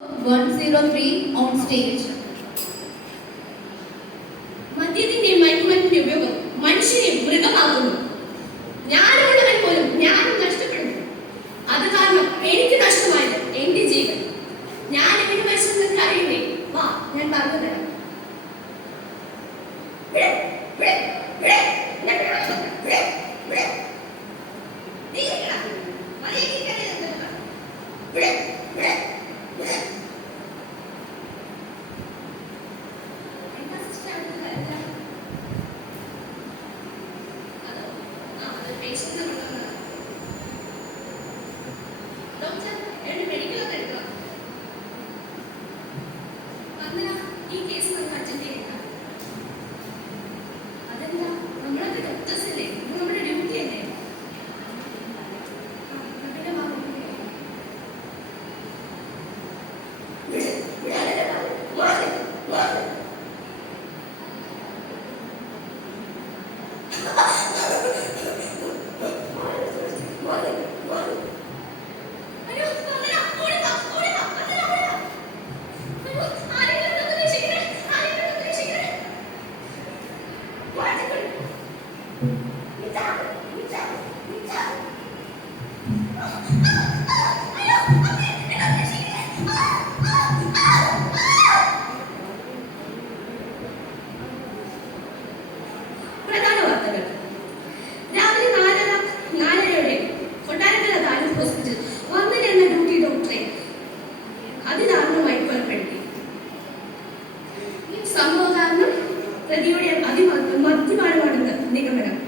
103 on stage. മദ്യത്തിന്റെയും മയക്കുമരുന്നിന്റെ ഉപയോഗം മനുഷ്യനെ മൃഗമാക്കുന്നു. ഞാനുള്ളവൻ പോലും ഞാനും നഷ്ടപ്പെടുന്നു. അത് കാരണം എനിക്ക് നഷ്ടമായത് എന്റെ ജീവൻ. ഞാൻ എങ്ങനെ മനുഷ്യർക്ക് അറിയുന്നേ? വാ, ഞാൻ പറഞ്ഞു തരാം. പ്രതിയുടെ മദ്യപാനമാണെന്ന് നിഗമനം.